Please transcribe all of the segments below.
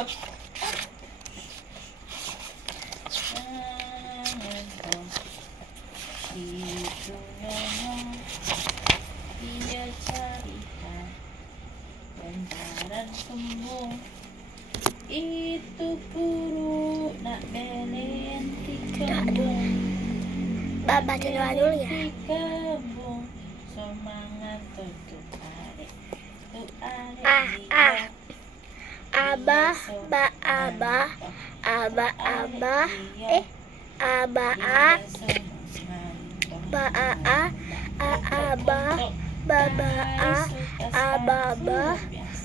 Tangan ko dito naman iya carikan Bandaran Kembung itu puro nak belen di kembung. Baca doa dulu ya. Di kembung semangat untuk arek tu arek Abah ba abah abah abah abah ba abah baba abah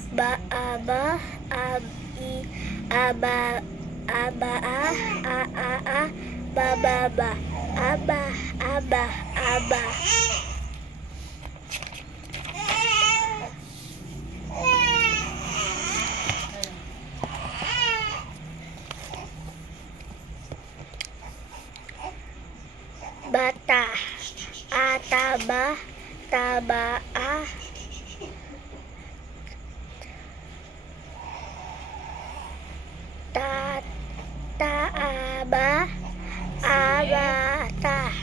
ba abah abah baba abah. Bata atabah tabaah taabah abatah.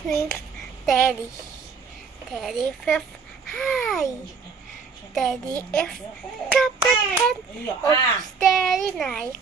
With Teddy F. Hi. Teddy F. Kapten. Oops, Teddy night.